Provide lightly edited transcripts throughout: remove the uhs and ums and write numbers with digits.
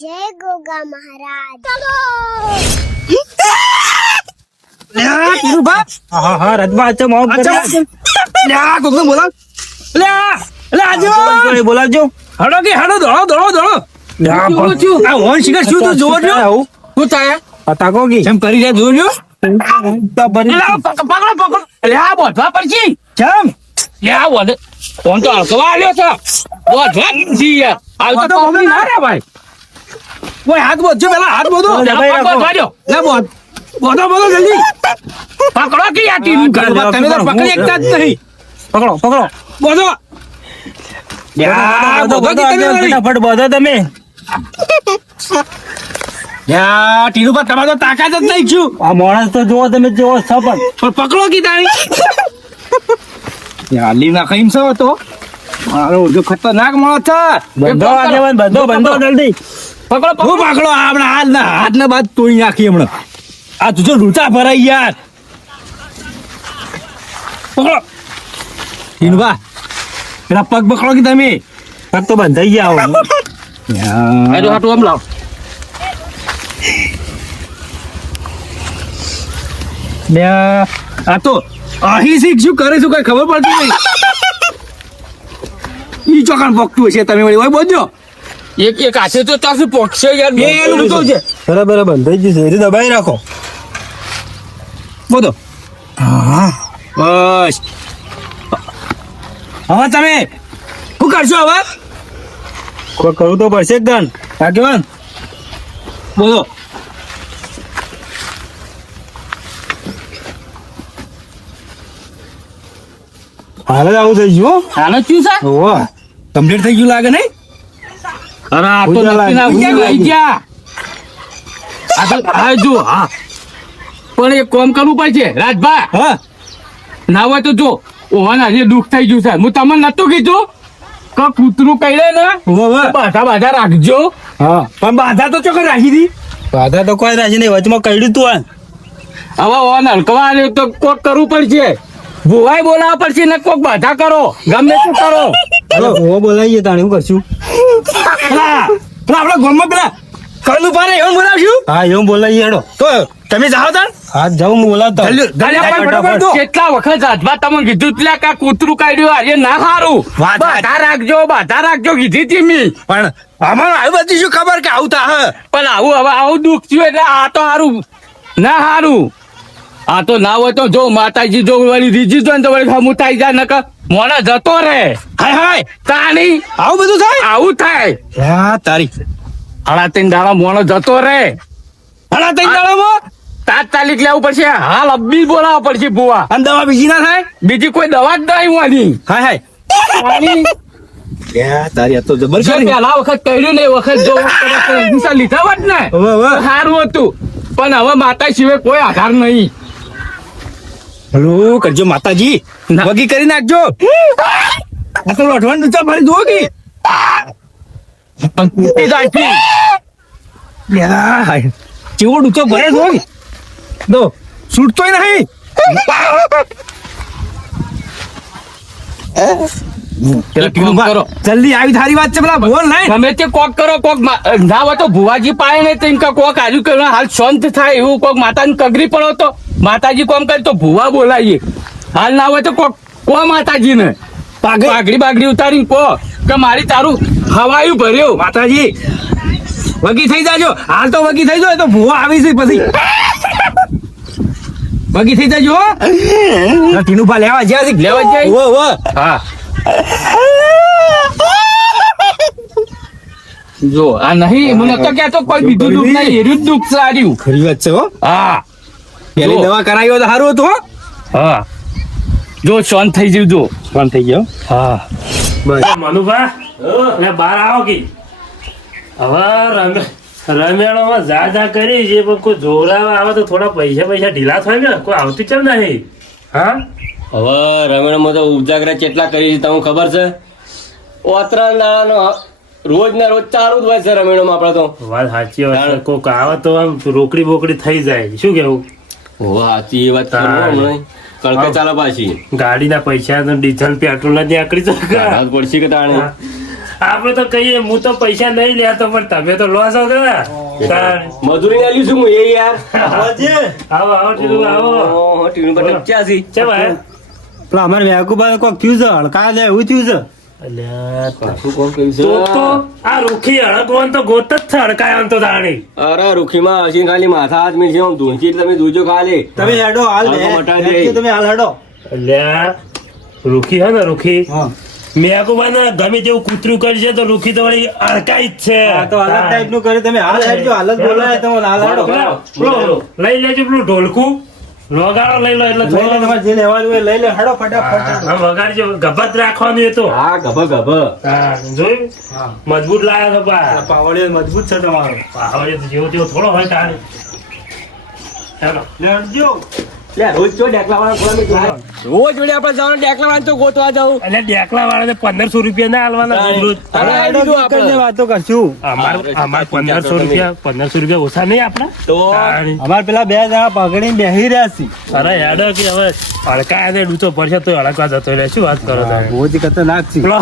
જય ગોગા મહારાજ. બોલાવજો. હડો કે હડો દોડો. શું તું જોવો છો? શું થાય? તાકો કી જેમ કરી રહ્યા જોજો. પકડો. એટલે આ બોધવા પડશે. કેમ? આ બોધ ફોન તો હલકવા આવ્યો છે. બોધવા જી યાર. આ તો અમે ના રે ભાઈ. ઓય હાથ બોધજો પેલા હાથ બોધો. બોધો જલ્દી. પકડો કે યાર ટીમ કરવા તમે તો પકડી એકતા જ નહીં. પકડો. બોધો. ફટાફટ બોધો તમે. યા ટીનુ પર તમારે તો તાકાત જ નહીં છું. આ માણસ તો જોવો તમે જેવો સપન પણ પકડો કી તાણી. યા લીના કઈમ છો તો મારો જો ખતરનાક માણસ છે. બંધો જલ્દી પકડો આપણા હાથના બાદ તોડી નાખી હમણાં. આ તું રૂચા ભરાઈ યાર. પકડો ટીનુભા પેલા પગ પકડો કે તમે. પગ તો બંધાઈ ગયા હાટું આમ લાવ. આ તો અહીં શીખ શું કરે શું કઈ ખબર પડતી નહીં. ઈ ચોકાણ પોકતું હશે તમે વળી બોલજો. એક હાથે તો તાસુ પોકશે યાર. બે એનું તો છે બરાબર બંધાઈ ગયું છે. દબાઈ રાખો. બોલો. હા બસ હવે તમે શું કરશો હવે? કોઈ કરવું તો પડશે એકદમ. આગેવાન બોલો. હાલ જ આવું થઈ ગયું. હાલ જ થયું છે. કમ્પ્લીટ થઈ ગયું લાગે નહીં. અરે આ તો લઈ ગયા. આ તો હા જો હા પણ એક કામ કરવું પડશે રાજભા. હા ના હોય તો જો ઓવાના જે દુઃખ થઈ ગયું છે. હું તમને નતું કીધું કે કૂતરું કહી દે ને બાધા રાખજો. હા પણ બાધા તો ચોખ્ખી રાખી દી. બાધા તો કોઈ રાખી નહીં. વચમાં કહ્યું તું હવે ઓન હલકવા તો કોક કરવું પડશે. ભુવાઈ બોલાવવા પડશે ને કોક બાધા કરો. ગમે તે કરો. ભુવા બોલાવીએ તાણે શું કરશું? આપડા ગામમાં પેલા કળનું પારે એવું બોલાવશું. હા એવું બોલાવીએ હેડો. તો તમે જાઓ તાણ. હા જાઉં બોલાવતા. કેટલા વખત હાથમાં તમે કીધું એટલે કે કૂતરું કાઢ્યું આજે ના સારું. બાધા રાખજો કીધી હતી મી. પણ અમારું આવી બધી શું ખબર કે આવું થા. પણ આવું દુઃખ થયું એટલે આ તો સારું ના સારું. આ તો ના હોય તો જો માતાજી જો વળી રીજી જો ને તો વળી હમું થાય જાય નકર મોણા જતો રે. હાય તાણી આવું બધું થાય. આવું થાય. હા તારી હાડા ત્રણ દાડા મોણો જતો રે. હાડા ત્રણ દાડામાં તાત્કાલિક લેવું પડશે. હાલ અબ્બી બોલાવવા પડશે બુવા. અને દવા બીજી ના થાય? બીજી કોઈ દવા જ નહીં હોવાની. હાય તારી આ તો જબર છે. પેલા વખત કહ્યું ને એ વખત જો લીધા હોત ને સારું હતું. પણ હવે માતા સિવાય કોઈ આધાર નહીં. હલો કરજો માતાજી. વગી કરી નાખજો. આ તો લોઢવાનું ડૂચા ફરી દો કે પણ કૂટી જાય ચેવો ડૂચો ભરે દો દો છૂટતોય નહીં. જલ્દી આવી થારી વાત છે. પેલા બોલ નહીં ગમે તે કોક કરો. કોક ના હોય તો ભુવાજી પાય નહીં તો એમ કોક આજુ કરો. હાલ શાંત થાય એવું કોક માતાને કગરી પડો તો માતાજી કોમ કરે તો ભુવા બોલાવીએ. હાલ ના હોય તો કોક કો માતાજી ને પાઘડી ઉતારી કો કે મારી તારું હવાયું ભર્યું. માતાજી વગી થઈ જાજો. હાલ તો વગી થઈ જાય તો ભુવા આવી છે પછી વગી થઈ જાજો. ટીનુભા લેવા જાય. હા જો આ નહીં મને તો ક્યાં તો કોઈ બીજું દુઃખ નહીં. એરું જ દુઃખ સાર્યું. ખરી વાત છે. હા પેલી દવા કરાવી તો સારું હતું. હા જો શાંત થઈ ગયું. જો શાંત થઈ ગયો. હા બસ મનુભા બહાર આવો કે હવે રમેણોમાં જા કરી છે પણ કોઈ જોરાવા આવે તો થોડા પૈસા ઢીલા થાય ને. કોઈ આવતી કેમ નહીં? હા હવે રમેણમાં તો ઉજાગરા કેટલા કરી તમને ખબર છે? ઓતરા નાનો રોજ ના રોજ ચાલુ જ હોય છે રમેણમાં. આપડે તો વાત સાચી વાત. કોઈક આવે તો આમ રોકડી બોકડી થઈ જાય. શું કેવું? ઓ સાચી એ વાત કળકે ચાલે પાછી. ગાડીના પૈસા તો ડીઝલ પેટ્રોલ નથી આકડી પડશે કે તાણે આપણે તો કહીએ હું તો પૈસા નહીં લેતો પણ તમે તો લોસ આવતો ને તાણ. મજૂરી આલી છું હું એ યાર આવો આવો ટીનુ આવો ઓહો, ટીનું પર ટપચ્યા છે. ચમ આયા? પેલા અમારે વેકુબા કોક થયું છે હડકા દે એવું થયું છે અલ્યા પાછું કોણ કહ્યું છે? તો આ રૂખી હળગવાન તો ગોત જ છે હડકાયા તો તાણી. અરે રૂખીમાં હસી ખાલી માથા હાથ મીઠી આમ ધૂંચી એટલે તમે જોજો ખાલી તમે હેડો હાલ હાલો, મટાડી દે. હેડજો તમે હાલ હેડો અલ્યા રૂખી હે ને રૂખી હા મેકુબાને ગમે તેવું કૂતરું કરશે તો રૂખી તો વળી અડકાઈ જ છે. આ તો અલગ ટાઈપ નું કર્યું તમે હાલ હેડજો હાલ જ બોલાય તમે હાલ હેડો પેલો લઈ લેજો પેલું ઢોલકું વગાડો લઈ લો એટલે લઈ લે થોડો તમારે જે લેવાનું હોય લઈ લે હેડો ફટાફટ હા, વગાડજો ગભત રાખવાનું એ તો હા ગભ ગભ હા જોયું હા મજબૂત લાયા તો બા પાવડિયો મજબૂત છે તમારો હવે જેવો તેવો થોડો હોય તારે ચાલો હેડજો લે રોજ ચો ડેકલા વાળા ખોલા મેં રોજ વળી આપણે જવાનું ડેકલા વાળા તો ગોતવા જાવ એટલે ડેકલા વાળાને 1500 રૂપિયા ના આલવાના રોજ. અરે, હેડો બીજું બીજ આપણે. કરીને વાતો કરશું અમાર 1500 રૂપિયા ઓછા નહીં આપણા તો તાણી. અમારે પેલા બે જણા પકડીને બેહી રહ્યા છે અરે યાડો કે હવે હડકાયા ને ડૂચો પડશે તો હડકવા જતો રહે શું વાત કરો તમે બહુ જ ખતરનાક છે પેલો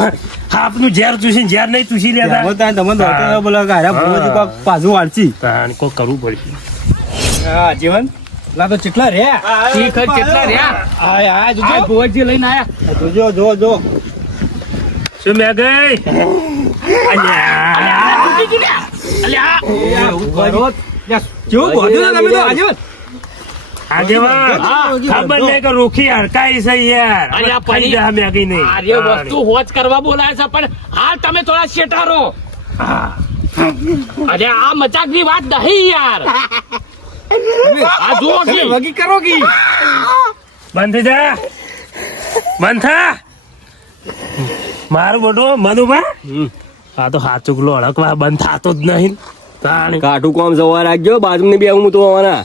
હાપનું ઝેર ચૂસીને ઝેર નહીં ચૂસી લેતા એમાં તાન તમને દોડતો બોલો કે હારા બહુ જ કોક પાછું વાળશી તાણી કોક કરવું પડશે હા જીવન પેલા તો ચેટલા રહ્યા કેટલા રહ્યા આય આય આ જોજો ભુવનજી લઈને આયા જોજો જો જો શું મેં ગઈ કેવું ગોધું ને તમે તો આજે આગેવાન ખબર નહીં કે રૂખી હડકાઈ છે યાર અરે આ હવે ખાઈ પડી- જા મેગી નહીં આ વસ્તુ હોજ કરવા બોલાય છે પણ હાલ તમે થોડા શેઠારો અરે આ મજાક ની વાત નહીં યાર આ જુઓ કે વગી કરો કી બંધ થઈ જા બંધ થા મારું મોટું મનુભા આ તો હાચુકલો હડકવા બંધ થાતો જ નહીં તાણી કાઠું કોમ સવાર રાખજો બાજુ બે હું તો આવવાના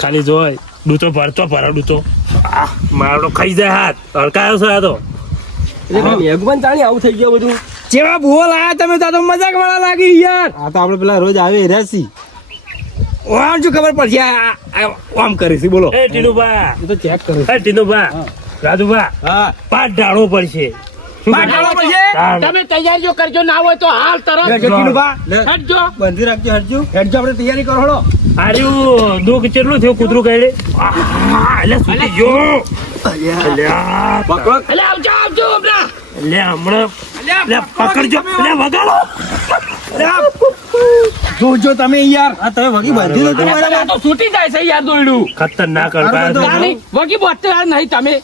ખાલી જોય ડૂચો ભરતો ભરા ડૂચો મારો તો ખાઈ જાય હાથ હડકાયો છે આ તો મેઘવાન તાણી આવું થઈ ગયું બધું જેવા ભૂવો લાયા તમે તો મજાક વાળા લાગી યાર આ તો આપણે પેલા રોજ આવે રહ્યા ઓમ શું ખબર પડશે ઓમ કરી બોલો એ ટીનુભા હું તો ચેક કરું એ ટીનુભા રાજુભા હા પાટ ઢાળવો પડશે પાટાળો પડશે તાણ. તમે તૈયારીઓ કરજો ના હોય તો હાલ તરત હટજો બંધી રાખજો હટજો હેડજો આપણે તૈયારી કરો હળો આર્યું દુઃખ કેટલું થયું કૂતરું કઈ એટલે સુધી ગયો અલ્યા, એટલે આવજો આવજો હમણાં અલ્યા, હમણાં અલ્યા, પકડજો અલ્યા, વગાડો જોજો તમે યાર આ તમે વગી બાંધી લો અરે આ તો છૂટી જાય છે યાર દોયડું ખતરનાક અરે તો હડકાયો તારી વગી બોતતે નહીં તમે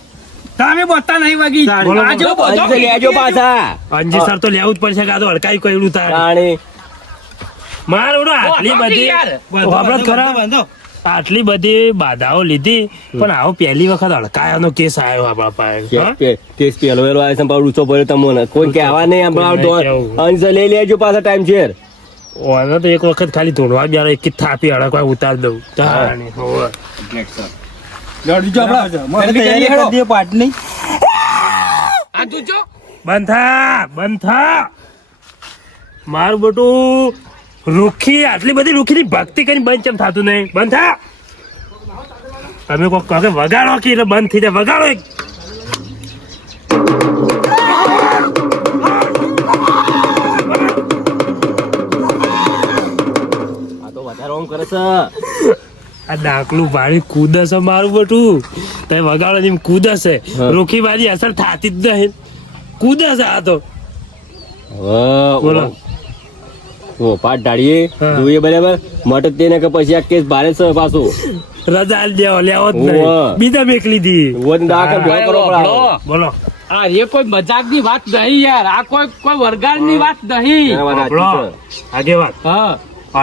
તમે બોલતા નહીં વગી બોલો, આ જો બોલો. અંજે લેજો પાછા અંજી સર તો લેવું જ પડશે કે આ તો હડકાઈ કઈડું તારે તાણી મારું આટલી બાકી બધી યાર. વાપરત ખરા બાંધો આટલી બધી બાધાઓ લીધી પણ આવો પહેલી વખત હડકાયાનો કેસ આવ્યો આપણા પાસે હા? કેસ પેલો વેલો આવે છે પણ ઊંચો ભર્યો તમને કોઈ કહેવા નહીં કેવું. અંશ લઈ લેજો પાછા ટાઈમ છે ઓને તો એક વખત ખાલી ધોળવા બ્યારો એક થાપી હડકવા ઉતાર દઉં તાણે, હોવે. લડજો આપણે તૈયારી કરી દે પાટની આ જોજો બંધ થા મારું બટું રૂખી આટલી બધી રૂખી ની ભક્તિ કરીને બંધ કેમ થતું નહીં બંધ થા તમે કોક કહો કે વગાડો કે એટલે બંધ થઈ જાય વગાડો એક આ તો વધારે ઓમ કરે છે આ ડાકલું ભાડી કૂદે છે મારું બટું તમે વગાડો જેમ કૂદે છે હા. રૂખી બાજી અસર થતી જ નહીં કૂદે છે આ તો બોલો. ઓ પાટ ઢાળીએ હા. જોઈએ બરાબર મટત તેને કે પછી આ કેસ ભારે છે પાછો રજા આલી દેવો લેવો જ હોવે. નહીં બીજા મેક લીધી વોટ દાખલ ભેગો કરો પણ આવો. બોલો આ એ કોઈ મજાક ની વાત નહીં યાર આ કોઈ વરગાડ ની વાત નહીં એના વાત સાચી બોલો છે. આગે વાત હા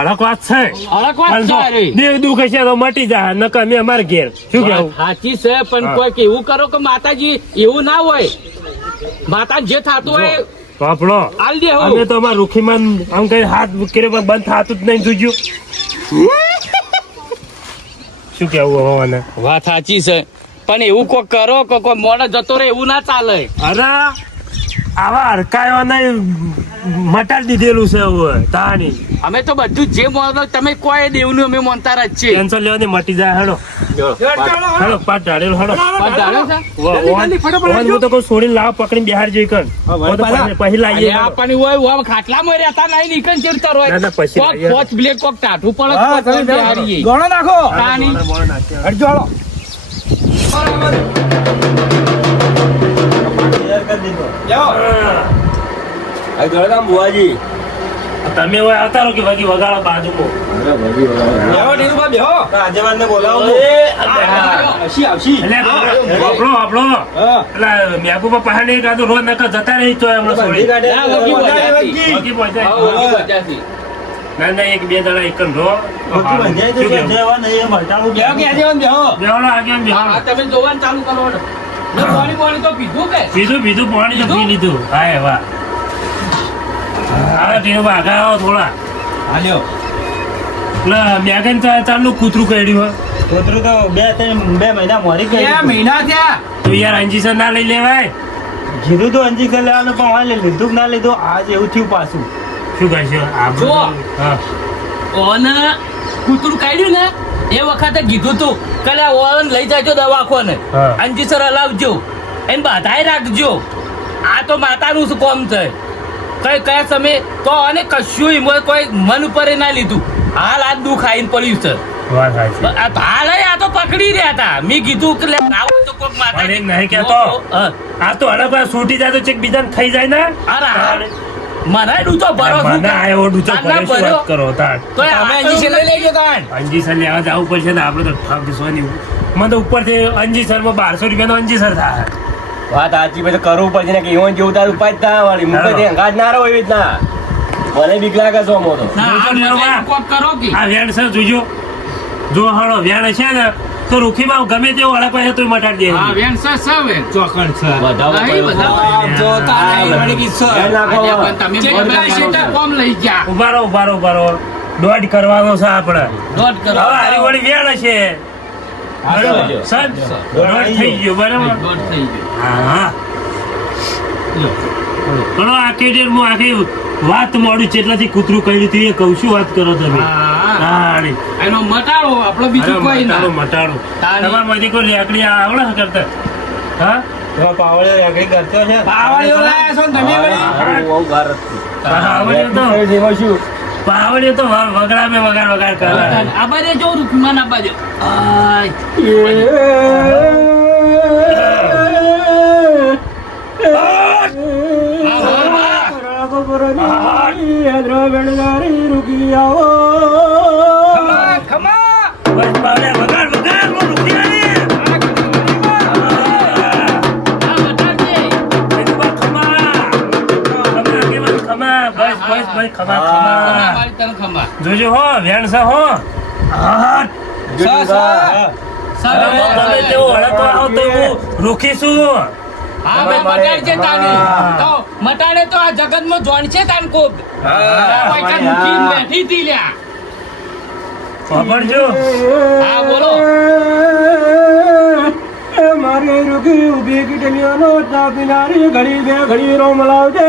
અડક વાત છે અલગ વાત પણ છે જો અરે. દેહ દુઃખ હશે તો મટી જાય નકર અમે અમારે ઘેર શું કેવું સાચી છે પણ હા. કોઈક એવું કરો કે માતાજી એવું ના હોય માતા જે થતું હોય આપણો હાલ દે અમે તો અમારા રૂખીમાં આમ કઈ હાથ મૂકીને પણ બંધ થતું જ નહીં જોજો શું કેવું હવાને વાત સાચી છે પણ એવું કોઈ કરો કે કોઈ મોડે જતો રહે એવું ના ચાલે અરે આવા હરકાયો નહીં મટાડી દીધેલું છે હવે તાની અમે તો બધું જે મોડો તમે કોઈ દેવનું અમે મોનતા જ છે ટેન્શન લેવાની મટી જાય હેડો હેડો પાટ ઢાળેલો હેડો પણ ધાર્યો છે? ઓન હું તો કહું છોડીને લાવ પકડીને બિહાર જઈ કર પછી લાવીએ અરે આપણને હોય હોય ખાટલામાં રહેતા નહીં નીકળ ચડતા ના, હોય ના, પછી કોક લાવીએ. પોચ બ્લેક કોક ટાઢું પડે હા, કોક તમે બિહારીએ. ગણો નાખો તાની. હટજો હાલો. આ ગળગામ બુઆજી તમે હવે આવતા રહો કે વગી વગાડો બાજુમાં બેહો ઢીલુભા, બેહો. આવશી. એટલે આપણો હા. એટલે મેઘુબા પહાડ નહીં કાં તો રોજ નકર જતા રહી તો હમણાં છોડી. ના, વગી બજાતી. વગી પહોંચાય. હા, વગી બજાતી. ના ના એક બે દાડા એક જ રહો બેહો કે આજે બેહો. બેહોલો આગળ બેહોલો. હા, તમે જોવાનું ચાલુ કરો ને. ને પાણી પાણી તો પીધું કે બીજું પાણી તો પી લીધું હા વાહ હા ટીનુબા આગળ આવો થોડા હાલ્યો. એટલે મેઘન ચાલુ કૂતરું કર્યું હોય બે મહિના થયા. તો યાર અંજીસર ના લઈ લેવાય કીધું તો અંજી કરી લેવાનું પણ વાલે લીધું કે ના લીધું આજ એવું થયું પાછું. શું કહેશો જો. હા ઓને કૂતરું કાઢ્યું ને એ વખતે કીધું તું કે લે ઓન લઈ જાજો દવાખાને હા. અંજીસર હલાવજો એને બધાય રાખજો આ તો માતાનું શું કોમ છે કઈ કયા સમય તો અને કશું હિંમત કોઈ મન ઉપર ના લીધું હાલ આ દુઃખ આઈને પડ્યું છે વાત સાચી હાલ આ તો પકડી રહ્યા હતા મેં કીધું કે લે આવું તો કોક માતા અરે નહીં કહેતો. આ તો હડક છૂટી જાય તો ચેક બીજાને ખાઈ જાય ને અરે મને ડૂચો ભરો મને આયો ડૂચો ભરે શું વાત કરો તાર તો અમે અંજીસર લઈ લેજો તાણ અંજીસર લેવા જવું પડશે ને આપણે તો ઠગશોની મને તો ઉપરથી અંજીસરમાં 1200 રૂપિયાનો અંજીસર થાય વાત સાચી પછી કરવું પડશે ને કે ઈવન જેવું તારું ઉપાય જ ના વાળી મુંબઈ અંગાજ ના રહો એવી રીતના મને બીક લાગે છો મો તો ના આ બધા કોક કરો કે આ વેણ છે જોજો જો હળો વેણ છે ને તો રૂખીમાં ગમે તેવો હળક હોય તો મટાડી દે હા વેણ છે સવે ચોકણ છે. વધાવો નહીં, પડે. વધાવો. આમ જોતા નહીં, વળી કિસ્સો. વેણ નાખો. અલ્યા પણ તમે બધા શેટા કોમ લઈ ગયા ઉભા રહો દોઢ કરવાનો છે આપણે દોઢ કરો હવે હારી વળી વેણ છે બરાબર સર દોઢ થઈ ગયો બરાબર દોઢ થઈ ગયો હા ઘણો આખી ડેર હું આખી વાત મોડું ચેટલાથી કૂતરું કર્યું હતું એ કહું છું વાત કરો તમે હા હા રે. એનો મટાડો આપણો બીજું કોઈ ના મટાડો તારી. તમારા માંથી કોઈ લેકડી આવડે છે કરતા હા પાવળે રેગડી કરતો છે. પાવડીઓ લાયા છો ને તમે વળી? બહુ વાર હતી. પાવળીઓ તો એમાં શું પાવળીઓ તો વગડા મેં વગાડ કરે આ બાજુ જો રૂકમાન આ બાજુ આય ખમા. બસ પાવળિયા વગાડ હું રૂકી નહીં આ મટાડજે મારી તને ખંભા જોજો હો વેણ છે હો હા તમે તેવો હળકવા આવો તો હું રોકીશું હા ભાઈ મટાડજે તાની તો મટાડે તો આ જગતમાં જોણ છે તાન કોક પૈસા દુખી બેઠી હતી લ્યા ખબરજો હા બોલો મારી રૂકી ઉભી કીટલીઓનો ચા પીનારી ઘડી બે ઘડી રોમ લાવજે.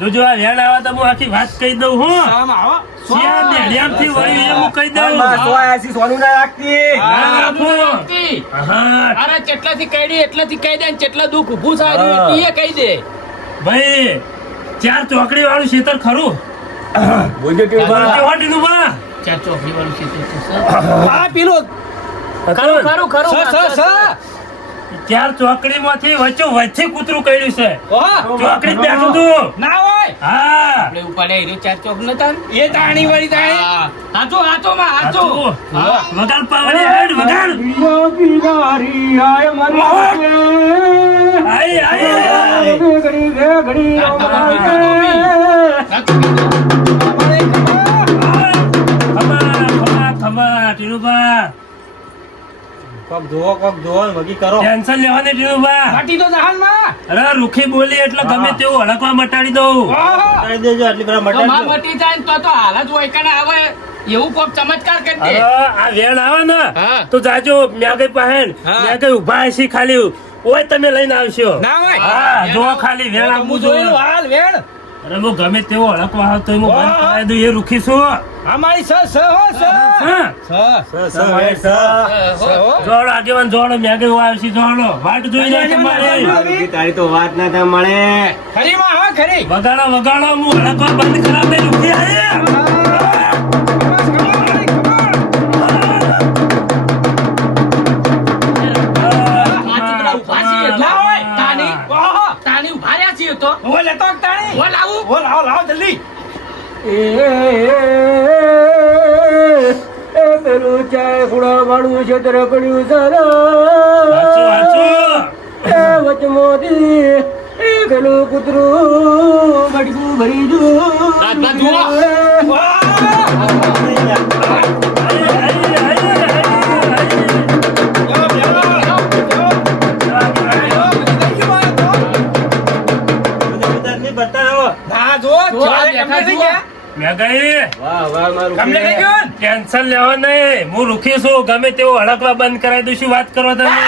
જોજો આ વેણ આવે તો હું આખી વાત કહી દઉં હું આમ આવો. શિયાળ નેડિયામથી વળી એ હું કહી દઉં સોનું ના રાખતી ના રાખો. તી. હા અરે કેટલાથી કઈડી એટલાથી કહી દે ને કેટલા દુઃખ ઊભું સારું એ કહી દે ભાઈ 4 ચોકડી વાળું ખેતર ખરું બોલજો કે કેવાટીનું બા ચાર ચોકડી વાળું છે તે તો સર. આ પેલો ખરું ખરું ખરું ચાર ચોકડી માંથી વચ્ચે કૂતરું કર્યું છે વાહ. ચોકડી જ બેઠું તું ના હોય. હા આપણે ઉપાડે હીરો ચાર ચોક નતા ને? એ તાણી વળી તાણી. હા. હાચો હાચો માં હાચો હા. વગાડ પાવડી હેડ વગાડ પિયા પીનારી આય મારી રૂકી. આય આય ઘડી બે ઘડી રોમ લાવજે. સાચું કીધું. ખમા ટીનુબા ટેન્શન લેવાની ટીનુભા. માટી તો જહાન માં અરે રૂખી બોલી એટલે ગમે તેવું હળકવા મટાડી દઉં. તો માં મટી જાય ને તો હાલ જ હોય કે ના આવે એવું કોક ચમત્કાર કરી દે. અરે આ વેણ આવે ને હા. તો જાજો મેં કઈ પહેન હા. મેં કઈ ઉભા હશી ખાલી ઓય તમે લઈને આવશો. ના હોય હા જો ખાલી વેણ હું આપવું જોયેલું જોઈએ. હાલ વેણ અરે હું ગમે તેવો હળકવા આવતો હું બંધ હા. કરાવી દઉં એ રૂખી છું. અમારી સ હો સ હા. જોડો આગેવાન જોડો મેં કઈ આવશી જોડો વાટ જોઈ જાય તમારે. ખરી માં હા ખરી વગાડો વગાડો હું હળકવા બંધ કરાવી દઈ રૂખી આવી. પાછી પેલા ઊભા છીએ તો. ના હોય. તાની ઓહો તાની ઊભા રહ્યા છીએ તો ઓય લેતો તાણી ઓ લાવું ઓ લાવો લાવો જલ્દી પેલું ચાય ફૂડા વાળું ક્ષેત્ર પડ્યું વાંચો વાંચો. સારા વચમોથી પેલું કૂતરું બટકું ભરી રાજભા જુઓ. ના જો ચાલે બેઠા કમ્પ્લીટ થઈ જુઓ. ગયા મેં કઈ કમ્પ્લીટ થઈ ગયું ટેન્શન લેવા નહીં હું રૂખી છું ગમે તેવો હળકવા બંધ કરાવી દઉં શું વાત કરો તમે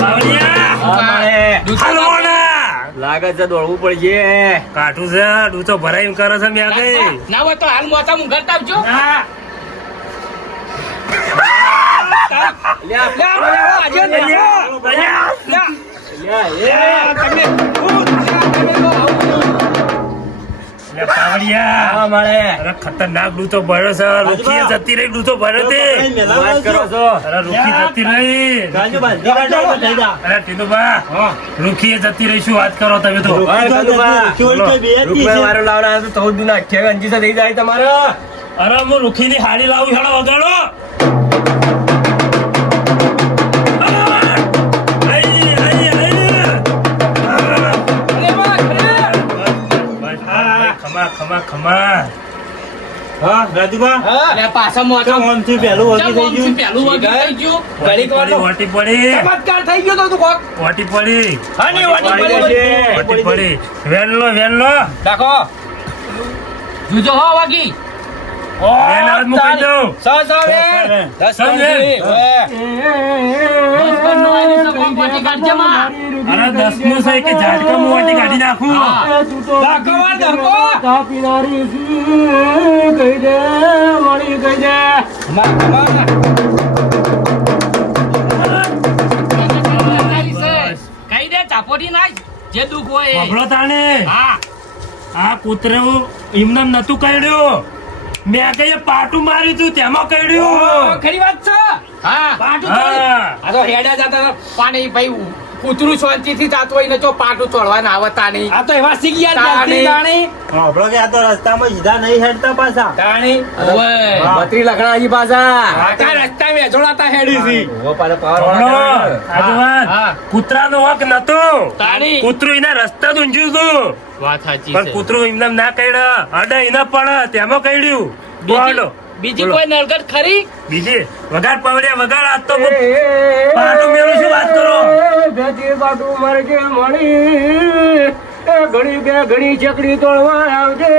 બાવળિયા, હાલવાના. લાગે છે દોડવું પડશે. કાઠું છે ડૂચો ભરાઈ કરે છે મેં કઈ ના હોય તો હાલ મોતા મુંગરતા આવજો. હા લ્યા આજે લ્યા તમે લે પાવડિયા. અરે ખતરનાક ડૂચો ભર્યો છે રૂખી જતી રહી ડૂચો ભર્યો તે વાત કરો છો. અરે રૂખી જતી રહી અરે ટીનુભા રૂખી જતી રહી શું વાત કરો તમે તો રૂપિયા વારો લાવના તો 14 દિન આખ્યા અંજી થઈ જાય તમારે. અરે હું રૂખી ની હાડી લાવું હેડો વગાડો આઈ, આઈ, આઈ. ખમા ખમા ખમા લે પાછા મોતા ચમ ઓમથી પહેલું વગી થઈ ગયું. ઘડીક વાર તો વાટી પડી ચમત્કાર થઈ ગયો તો તું કોક વાટી પડી હા ને વાટી પડી વાટી પડી વેનલો રાખો જુજો હો વાગી વેન આજ મૂકી દઉં. બચપનનો આની તો કોક વાટી કાઢજે માં. અરે 10નું છે કે ઝાટકા હું વાટી કાઢી નાખું પીનારી કહી દે મળી કહી દે કહી દે ચાપોટી નાખ જે દુઃખ હોય એ. બબડો તાણે હા આ કૂતરે એમને નતું કર્યું મેં કઈ પાટું માર્યું તું તેમાં કર્યું ખરી વાત છે હા પાટું તોડી. હા. આ તો હેડા જતા હતા. પાણી ભાઈ કૂતરું શાંતિથી જાતું હોય ને જો પાટું ચડવા ના આવતા નહીં. આ તો એવા શીખી ગયા તાણી. તાણી ઓવે. બત્રી લખણાજી પાછા. આખા રસ્તા વેચોડાતા હેડી થી બબડો, આગેવાન, હા. કૂતરાનો વાંક નતો તાણી. કૂતરું એના રસ્તા જ ઊંઝ્યું હતું વાત સાચી પણ છે. કૂતરું એમને ના કર્યા અડા એના પણ તેમાં કર્યું બોલો બીજી કોઈ નલગટ ખરી બીજી વગાડ પવડ્યા વગાડ આજ તો હું પાટું મેળું શું વાત કરો બેટી બાટું મરજે મળી ઘડી બે ઘડી ચકડી તોડવા આવજે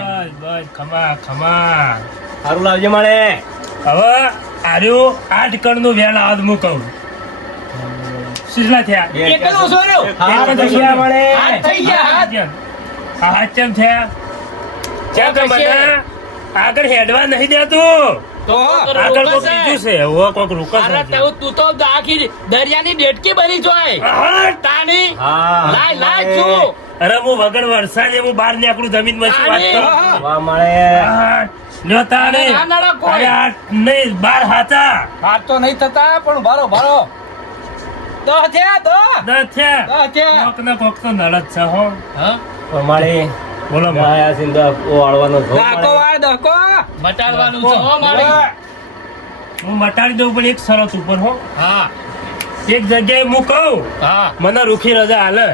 બસ, બસ, ખમા ખમા સારું લાવજે મળે. હવે આર્યું 8 કણનું વેણ આજ હું કહું કેટલા થયા એક જ ઓછો રહ્યો. એક જ થયા મળે હાથ થઈ ગયા હાથ. હાથ કેમ થયા ચા કે મને આગળ હેડવા નહીં દેતું તો આગળ કોક બીજું છે હવે કોક રૂકસ અરે તું તો આખી દરિયાની ડેટકી ભરી જોય તાણી લાય લાય છું અરે હું વગર વરસાદે હું બહાર નીકળું જમીન માં શું વાત કરું વાહ મળે. લ્યો તાણે. ના નડો કોઈ. અરે આ નહીં બાર હાથા હાથ તો નહીં થતા પણ ભારો ભારો દો થયા દો દસ થયા દો થયા કોક ને કોક તો નળ જ છે હો હા મળે. બોલો આયા સિંધા વાળવાનો છો દાકો મળે. વાળ દકો મટાડવાનું છે હો મારી હું મટાડી દઉં પણ એક શરત ઉપર હો હા એક જગ્યાએ હું કહું હા મને રૂખી રજા હાલે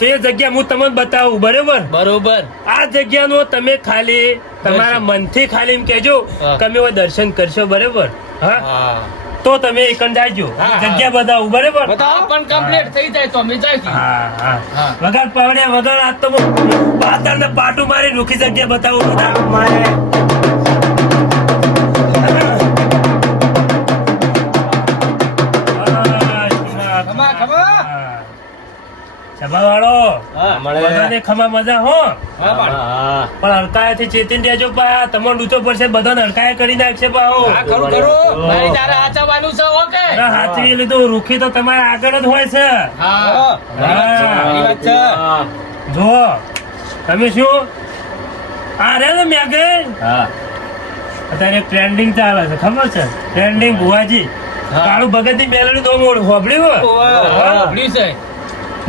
તો એ જગ્યા હું તમને બતાવું, બરોબર? બરોબર. આ જગ્યાનો તમે ખાલી તમારા મનથી ખાલી એમ કહેજો હા. તમે હવે દર્શન કરશો, બરોબર? હા, હા. તો તમે એકન જાજો. હા. જગ્યા બતાવું, બરોબર? આ પણ કમ્પ્લીટ થઈ જાય તો અમે જઈશું. હા, હા. હા. વગર પાવડ્યા વગર આજ તો હું પાતાળને પાટું મારી રૂખી જગ્યા બતાવું બધા. ખમા, ખમા. સભાવાળો, હા. બધાને ખમા મજા હો, હા, પણ. હા પણ હડકાયાથી ચેતીને રહેજો પા. તમને લૂંટો પડશે, બધાને હડકાયા કરી નાખશે પા હો. હા, ખરું, ખરું. મારી તારે હાચવવાનું છે, ઓકે? અરે હાથવી લીધું, રૂખી તો તમારે આગળ જ હોય છે. હા. સારી વાત છે. જો તમે શું આ રે ને મેગન, હા અત્યારે ટ્રેન્ડિંગ ચાલે છે, ખબર છે? ટ્રેન્ડિંગ ભુવાજી હા. કાળુ ભગત ની મેલડી તો મોડ હોભળ્યું હો? હા, ભૂલી છે.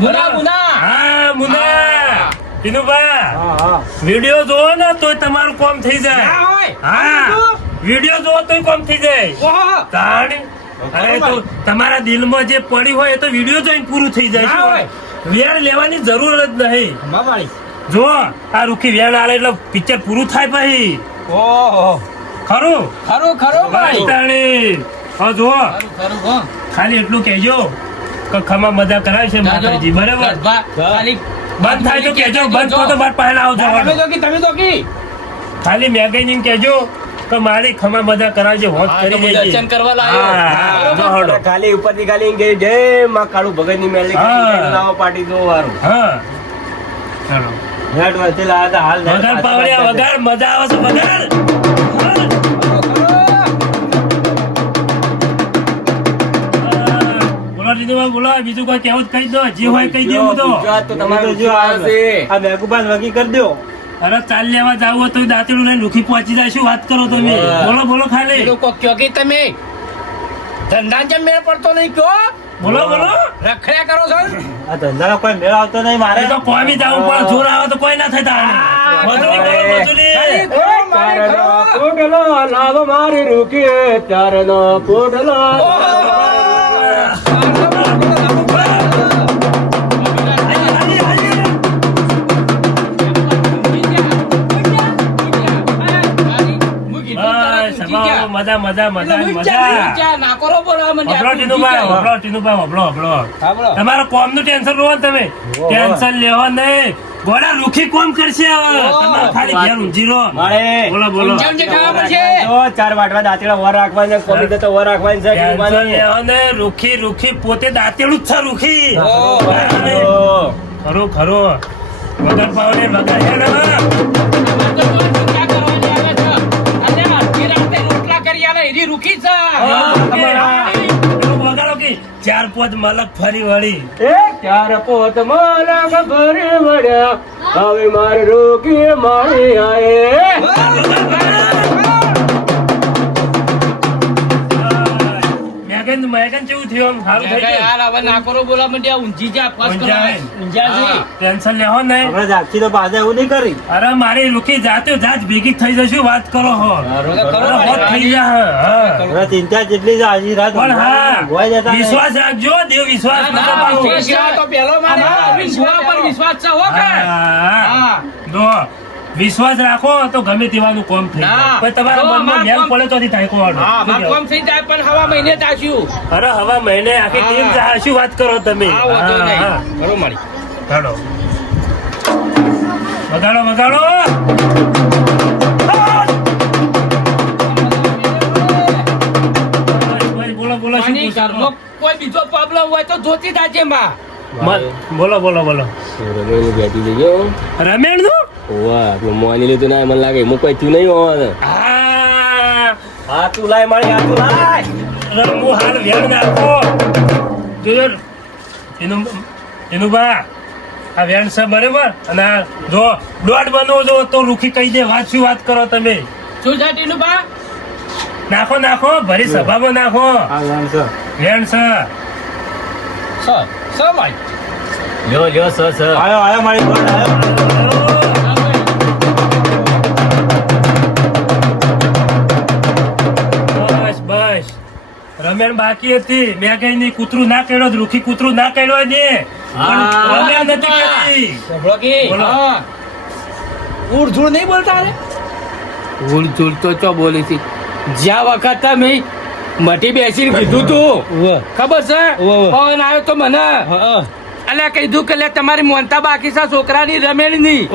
મુના, મુના. હા મુના ટીનુભા, વિડિયો જોવો ને તો તમારું કામ થઈ જાય. ના હોય. હા, વિડિયો જોવો તો કામ થઈ જાય. ઓહો. તાણ અરે તો તમારા દિલમાં જે પડી હોય એ તો વિડિયો જોઈને પૂરું થઈ જાય. ના શું હોય. વેણ લેવાની જરૂર જ નહીં. મામાળી. જો આ રૂખી વેણ આલે એટલે પિક્ચર પૂરું થાય પછી. ઓહો. ખરું ખરું, ખરું, માળી. તાણી હા જો ખરું, ખરું, હો. ખાલી એટલું કહેજો કે ખમા મજા કરાવે છે માતાજી, બરાબર? ગરબા, ખાલી બંધ થાય તો કહેજો, બંધ થો તો બાર પહેલા આવજો. તમે તો કી, તમે તો કી. ખાલી મેગેઝિન કહેજો કે મારી ખમા મજા કરાવજે, હોત હા, કરી તો હું દેજે. દર્શન કરવા લાયો. હા, હા, જો હળો. ખાલી ઉપરથી ખાલી કે જય માં કાળુ ભગત ની મેલી હા. લાવો પાર્ટી જો વારું હા ચાલો હેડ વચ્ચે લાયા તા હાલ વગાડ પાવડિયા વગાડ, મજા આવે છે વગાડ. હા. બોલો દીદીમાં બોલો, બીજું કોઈ કહેવું તો કહી દો, જે હોય કહી દેવું તો. ગુજરાત તો તમારું જો આવે આ બેકુબાન વગી કરી દો. અરે ચાલ લેવા જાવ હોય તો દાંતેડું લઈને રૂખી પહોંચી જાય. શું વાત કરો તમે? બોલો બોલો ખાલી લોકો કયો કે તમે ધંધા જેમ મેળ પડતો નહીં કયો બોલો બોલો. રખડ્યા કરો છો આ ધંધાનો કોઈ મેળ આવતો નહીં મારે. એ તો કોઈ બી જવું પડે, જોર આવે તો કોઈ ના થાય તારે. મજૂરી કરો, મજૂરી. પોટલો લાવો મારી રૂકી ચારનો પોટલો બસ, સભાઓ મજા મજા મજા મજા. હભળો ટીનુભાઈ, હભળો ટીનુભાઈ, હભળો, હભળો. તમારા કોમનું ટેન્શન લો ને તમે. ટેન્શન લેવો નહીં. ગોળા રૂખી કોમ કરશે હવે. તમારે ખાલી ઘેર ઊંઝી રહો. બોલો બોલો. જો ચાર વાટવા દાંતેડા વર રાખવાના છે, કોમી તો વર રાખવાની છે ટેન્શન લેવો નહીં. રૂખી રૂખી પોતે દાંતેડું જ છે રૂખી. ખરું ખરું. વગર પાવડે વગર હેડ હવે. રૂકી છે પેલું વગાડો કે ચાર પોત મલક ફરી વળી. ચાર પોત માલક ભરી વળ્યા હવે મારી રૂકી મારી આયે મેગન મેગન કેવું થયું? આમ સારું થઈ ગયું? હવે નાકોરો બોલા માંડ્યા ઊંઝી જા ફસ ઊંઝા ઊંઝા છે ટેન્શન લેવો નહીં. આપણે જાગતી તો પાછા એવું નહીં કરી. અરે મારી રૂખી જાતે જાત ભેગી થઈ જશું. વાત કરો હો. અરે હોત થઈ જા. હા. હવે ચિંતા જેટલી છે આજી રાત પણ હા, ગોવાઈ જતા નહીં. વિશ્વાસ રાખજો. દેવ વિશ્વાસ ના, નતો પાડો. વિશ્વાસ તો પહેલો મારે વિશ્વાસ પર વિશ્વાસ છે હો કે હા. હા. જો વિશ્વાસ રાખો તો ગમે તેવાનું કોમ થઈ જાય. ના. પણ તમારા જો મનમાં અમાર મેલ કોમ- પડે તો થાય કોણ? હા માર કોમ થઈ જાય પણ હવા મહિને જાશું અરે હવા મહિને આખી ટીમ હા. જાય. શું વાત કરો તમે? હા વાંધો હા, નહીં હા. બરો મારી ચાલો વગાડો વગાડો. ભાઈ, બોલો બોલો શું પાણી પૂછો? ઘરનો કોઈ બીજો પ્રોબ્લેમ હોય તો જોતી જાજે માં બોલો બોલો બોલો. બેઠી જજો રમેણ નું વાહ મોની લીધું ના મને લાગે હું કોઈ તું નહીં હોવાનું. હા તું લાય મારી આ તું લાય રમવું હાલ વેણ નાખો. જોજો એનું એનું બા આ વેણ છે બરાબર. અને આ જો દોઢ બનવો જો તો રૂખી કહી દે. વાત શું વાત કરો તમે? શું છે ટીનું બા નાખો નાખો ભરી સભામાં નાખો. આ જાણ છે. વેણ છે. સ મારી લ્યો લ્યો સર સર આયો આયો મારી ગોળ આયો. બસ બસ રમે રમેણ બાકી હતી મેં કઈ નહીં કૂતરું ના કર્યો રૂખી કૂતરું ના કર્યો ને રમેણ નથી કરી. બોલો. ઉડઝુડ નહીં બોલતા રે ઉડઝુડ તો ચો બોલી હતી જ્યાં વખત મેં મટી બેસીને કીધું તું ખબર છે પવન આવ્યો તો મને અલ્યા કીધું કે લે તમારી મોનતા બાકી છે છોકરાની રમેણની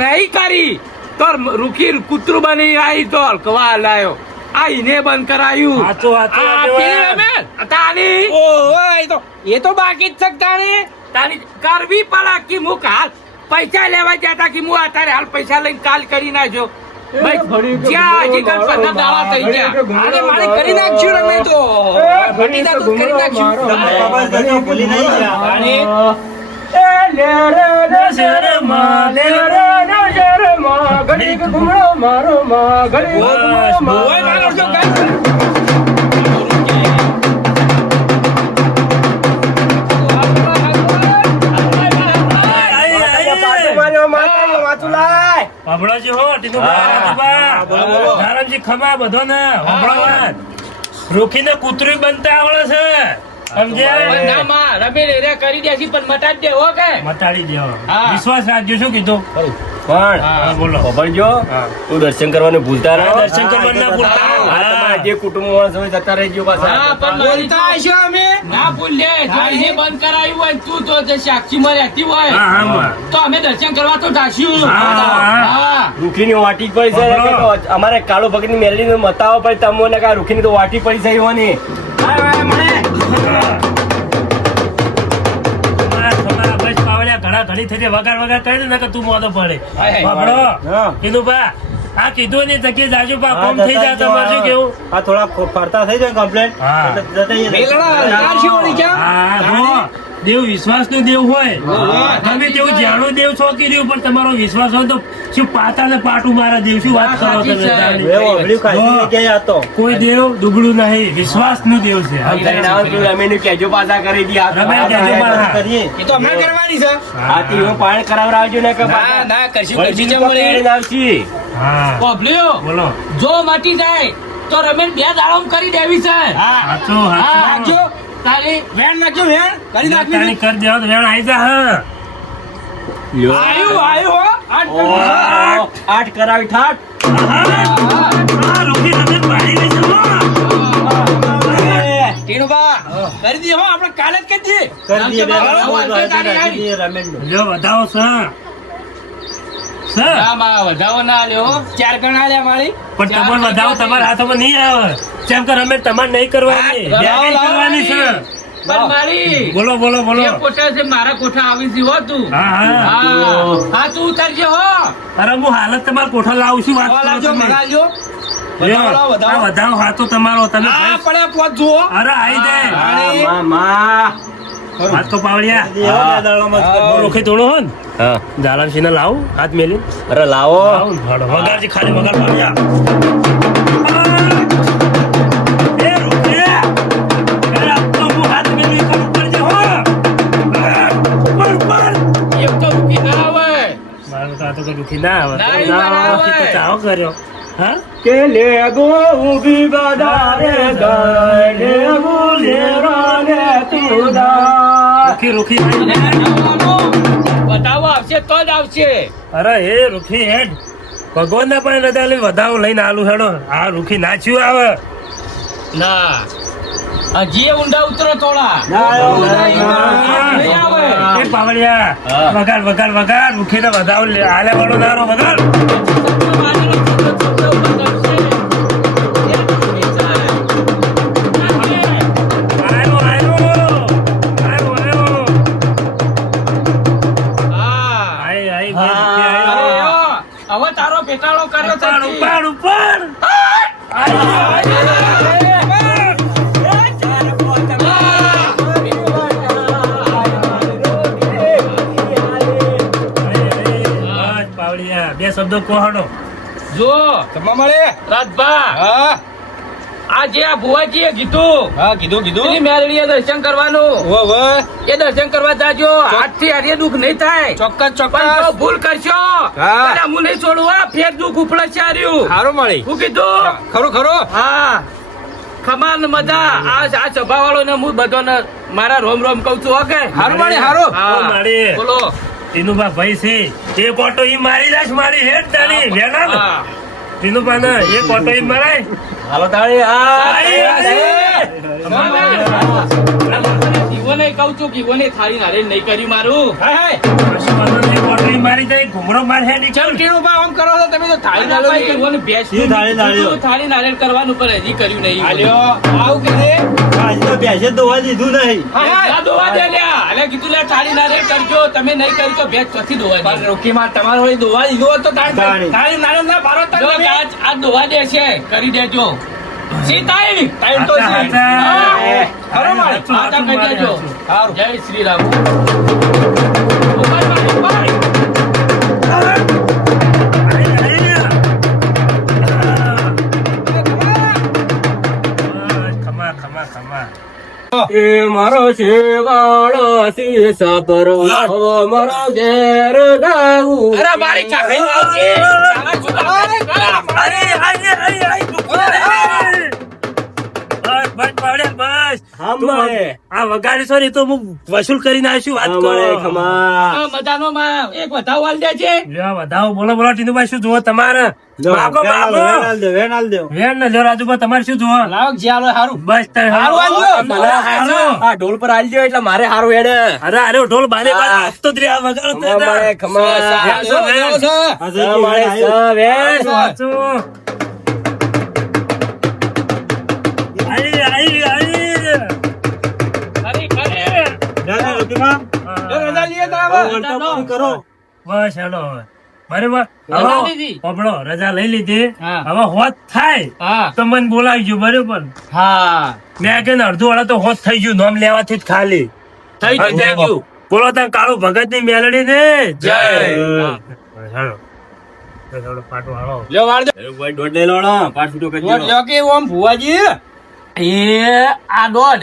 નહીં કરી તો રૂખી કૂતરું બની આવી તો હલકવા લાયો આ ઈને બંધ કરાયું હાચું, હાચું, આ હાચું. પેલી રમેણ તાની એ તો બાકી જ શકતા ને તારી કરવી પડે કે મુક હાલ પૈસા લેવા જતા કે હું અત્યારે હાલ પૈસા લઈને કાલ કરી નાખ્યો ભાઈ જ્યાં હજી કાલ 15 દાડા થઈ ગયા અરે મારે કરી નાખ્યું રમેણ તો ઘટી જા તું કરી નાખ્યું ઘડીક ઘૂમડો મારો માં ઘડીક ઘૂમડો મારો હમણાં હો ટીનુભાઈ ખમા બધો ને હમણાં રૂખીને કૂતરું બનતા આવડે છે સમજ્યા ના માં રમેણ એરે કરી દેસી પણ મટાડી દે હો કે મટાડી દેવો હા. વિશ્વાસ રાખજો શું કીધું પણ હા, બોલો ખબરજો તું દર્શન કરવાનું ભૂલતા રહો દર્શન કરવાનું ના ભૂલતા. હા, તમારા જે કુટુંબ માણસ હોય જતા રહેજો પાછા. હા પણ બોલતા હશો અમે ના ભૂલ લે જો એને બંધ કરાયું હોય તું તો જે સાક્ષીમાં રહેતી હોય હા, હા, હા. તો અમે દર્શન કરવા તો જાશું હા. હા રૂખીની વાટી જ પડી છે બરોબર. કે અમારે કાળો ભગતની મેલડીને મતાવો પડે તમને કે આ રૂખીની તો વાટી પડી છે એવાની. ઘણા ઘણી થઈ જાય વગાડ વગાડ કરી દે ને કે તું મોદો પડે હાય, હાય. બાપડો હા. કીધું બા આ કીધું ની જગ્યાએ જાજો બા કોમ થઈ જાય તમારે શું કેવું આ થોડા ફરતા થઈ જાય કમ્પ્લેટ હા. હા, જો, દેવ વિશ્વાસ નું દેવ હોય તમે તેવું જાણું દેવ છો કે રહ્યું પણ તમારો વિશ્વાસ હોય તો શું પાતા ને પાટું મારા દેવ શું વાત કરો સાચી તમે છે. તાળી? કોઈ દેવ દુબળું નહીં વિશ્વાસ નું દેવ છે લઈને આવો તો રમેશને કહેજો પાછા કરી દી હાથ. રમેશ કહેજો પાછા. એ તો અમે કરવાની છે હા, તે એવું પાણી કરાવડાવજો ને કે પાછા. ના કરશું વળગી કરશું તો કરીને આવશી. હા પોપલ્યો બોલો જો મટી જાય તો રમેણ 2 દાડોમ કરી દેવી છે હાચું, હા હાચું. નાખજો તારી વેણ નાખજો વેણ કરી તાળી કરી દેવા તો વેણ આઈ જા હા લ્યો. આયુ હો ઓહો, 8 કરાવી ઠાઠ. આ રૂખી રમેશ પાડી રહી છે હો. ટીનુબા કરી દી હો આપણે કાલે જ કરી દઈએ લ્યો વધાવો છે સર આમાં વધાવો ના લ્યો 4 ગણા લે મારી પણ તમારે વધાવો તમારા હાથમાં નહીં આવે જેમ કે રમેશ તમારે નહીં કરવાની બે કઈ કરવાની છે પણ મારી બોલો બોલો બોલો એ કોઠા છે મારા કોઠા આવી જી હો તું હા હા હા તું ઉતરજે હો અરે હું હાલત તમારા કોઠા લાવું છું વાત કરો લાવજો તમે. મંગાવજો લ્યો, વધાવો. આ વધાવો હાથો તમારો તમે આ પડે પોત જુઓ અરે આઈ દે મા, મા. હાથ તો પાવડિયા રોખી તોડો હો ને હા. જાલમસિંહ ને લાવું હાથ મેલી અરે લાવો લાવું ને હાડો. વગાડજી ખાલી વગાડ પાવડિયા એ રોકે અરે આ તો હું હાથ મેલી કરું પડજે હો ઉપર એક તો રૂકી ના આવે મારું તો આ તો કઈ દુખી ના આવે ના, તો એમાં ના ના, આવે. તો ચાવો કર્યો હા કે લે ગો ઉભી બદારે ગાય લે બોલેરાને તુદા રૂખી રૂખી બતાવો આવશે તો જ આવશે અરે એ રૂખી હેડ ભગવાન ના પણ નતા લઈ વધાવો લઈને આલુ હેડો આ રૂખી નાચ્યું આવે ના હજી ઊંડા ઉતરો થોડા નહીં આવે એ પાવડિયા વગાડ વગાડ વગાડ રૂખી ને વધાવો આલે વાળો દારો વગાડ આયો આયો આયો આયો આઈ આઈ રૂખી આયો હવે તારો પેટાળો કર્યો ઉપર છે ઉપર ઉપર પાવડિયા બે શબ્દો કોહડો જો રાજભા આ જે આ ભુવાજીએ કીધું પેલી મેલડીએ દર્શન કરવાનું એ દર્શન કરવા જાજો આજથી હારે દુઃખ નહીં થાય ચોક્કસ પણ જો ભૂલ કરશો ત્યારે હું નહીં છોડું ફેર દુઃખ ઉપડે છે હાર્યું સારું મળી હું કીધું ખરું ખરું હા ખમાન મજા આ સભા વાળો ને હું બધોને મારા રોમ રોમ કઉ છું ઓકે હારું મારી હારું ઓ મારી. બોલો ટીનુભા ભાઈ છે એક ઓટો ઈ મારી દાશ મારી હેડ તારી વેના ને. હા. ટીનુભા ને એક ઓટો ઈ મરાય. હાલો તાળી તાળી, જીવોને કહું છું જીવોને થાળી નારે નહીં કરી મારું કશું વાંધો નહીં, એક ઓટો ઈ મારી જાય ઘુમરો માર હેડ ઈ ચલ ટીણું બા આમ કરો છો તમે તો થાળી નાલો નાલો નહીં. જીવોને ભેંસ શી થાળી નાળ્યો? થાળી નારેલ કરવાનું પણ હજી કર્યું નહીં હાલ્યો. આવું કે રે આજે તો ભેંસે દોવા દીધું નહીં. આ દોવા દે લ્યા અલે કીધું લે થાળી નારેલ કરજો તમે નહીં કરી તો ભેંસ ચોથી દોવા દે રોકી માં તમારો વળી દોવા દીધો હોત તો થાળી. થાળી નાળો ના ભારો જો તમે. આ દોવા દે છે કરી દેજો સી તાળી ટાઈમ તો છે. હાચા. હા. હારો મારી. હાચું, આટા હાચું કરી દેજો મારે. હારું. જય શ્રી રામ ઉભા રહો, ઉભા રહો. ખમા ખમા ખમા. એ મારો શેવાળો શીશા પર મારો ઘેર ગાવું અરે મારી ચાકરી આવશે. અરે, બસ પાડ્યા, બસ. તું આ વગાડીશો ને તો હું વસૂલ કરીને આવીશું. વાત કરો. આ મજાનો માં એક વધાવ વાલ દે છે લ્યો, વધાવો. બોલો બોલો ટીનુભાઈ, શું જુઓ તમારે? માગો, માગો. વેણ ને લ્યો રાજુભાઈ, તમારે શું જુઓ? લાવો જ્યાં આવે હારું. બસ તારે હારું આલજો. મને હારું. આ ઢોલ પર આલજો એટલે મારે હારું હેડે અરે અરે ઢોલ બારે બાર આપતો જ રે, આ વગાડો તો હતા. વાંચો. આઈ, આઈ, આઈ. ખરી ખરી રજા લઈએ તો આવે. કરો. બસ હેડો હવે. બરાબર. રજા હવે લીધી? હોભળો, રજા લઈ લીધી. હા. હવે હોત થાય હા તો મને બોલાવજો. બરાબર. હા મેં કે અડધું વાળા તો હોત થઈ ગયું, નામ લેવાથી જ ખાલી. થઈ ગયું થઈ ગયું બોલો ત્યાં કાળુ ભગત ની મેલડી ને જય. હેડો. હેડો, પાટો હાલો. લ્યો વાળ દે. લ્યો કે ઓમ ભુવાજી એ આ દોડ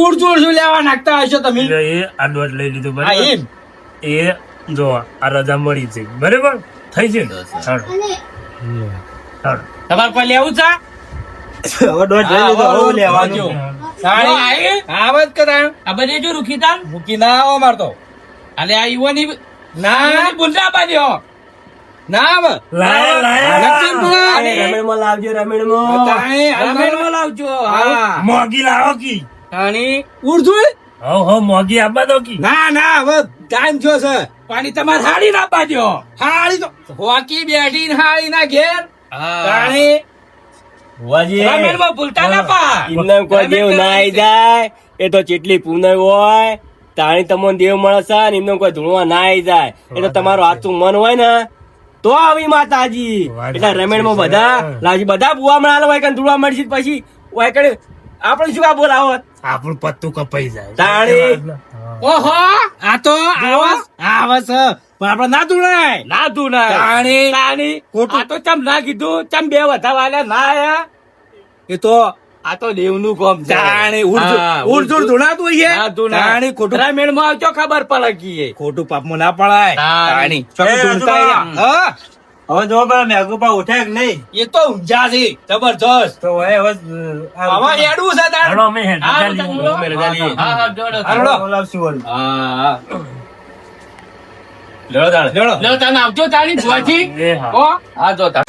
ઉડતું ઉડતું લેવા નાખતા હશો તમે. એટલે એ આ દોઢ લઈ લીધું. હા બરાબર. એમ. એ જો આ રજા મળી છે. બરાબર. થઈ છે ને? હેડો. હેડો. તમારે કોઈ લેવું છે હવે દોઢ લઈ લીધો, હવે લેવાનું. સાડી આવત કદાચ આ બધે જો રૂખી તાન મૂકી ના આવો મારતો. અલે આ ઈવોની ના બુંદરા બાંધ્યો ના આવે. લાય, લાય. નથી મળે. રમેણમાં લાવજો રમેણમાં તાણી રમેણમાં લાવજો હા. મોગી લાવો કી. તાણી ઉડતું? હો મોગી આપવા દો કી. ના ના હવે ટાઈમ થયો છે. પાણી તમારે હાડી ના બાંધ્યો હાળી તો હોકી બેઠી ને હાળી ના ઘેર. હા તાણી રમેણમાં ભૂલતા ના પા એમને કોઈ દેવ ના આઈ જાય એ તો જેટલી પુનઃ હોય તાણી તમને દેવ મળે છે ને એમને કોઈ ધૂળવા ના આઈ જાય એ તો તમારું હાથું મન હોય ને તો આવી માતાજી. એટલે રમેણમાં બધા લાજી બધા બુવા મળે હોય કે ધૂળવા મળશે પછી હોય કે આપણે શું આ બોલાવો આપણું પત્તું કપાઈ જાય. તાણી. ઓહો આ તો આવસ આવસ પણ આપડે ના તુણાય. ના તું ના તાણી તાણી ખોટું. આ તો ચમ ના કીધું ચમ બે વધા વાળા ના આયા એ તો આ તો દેવનું કામ છે. તાણી હા, ઉડતું ધૂણાતું છે. ના તું ના. તાણી ખોટું રમેણમાં આવજો ખબર પડે કી ખોટું પાપમાં ના પડાય. તાણી. ચોકી ધૂણતા રહ્યા. હા હવે જો પેલા મેઘુપા ઉઠે કે નહીં એ તો ઊંઝા છે જબરજસ્ત. તો હવે આમાં હેડવું છે તાણ. હેડો, અમે હેડ. હા, રજા લઈએ. અમે રજા લઈએ. હા, હા, જોડો. હાલો. બોલાવશું વળી. હા લેડો. લો તને આવજો તારી જોવાથી એ હા. ઓ હા જો તાર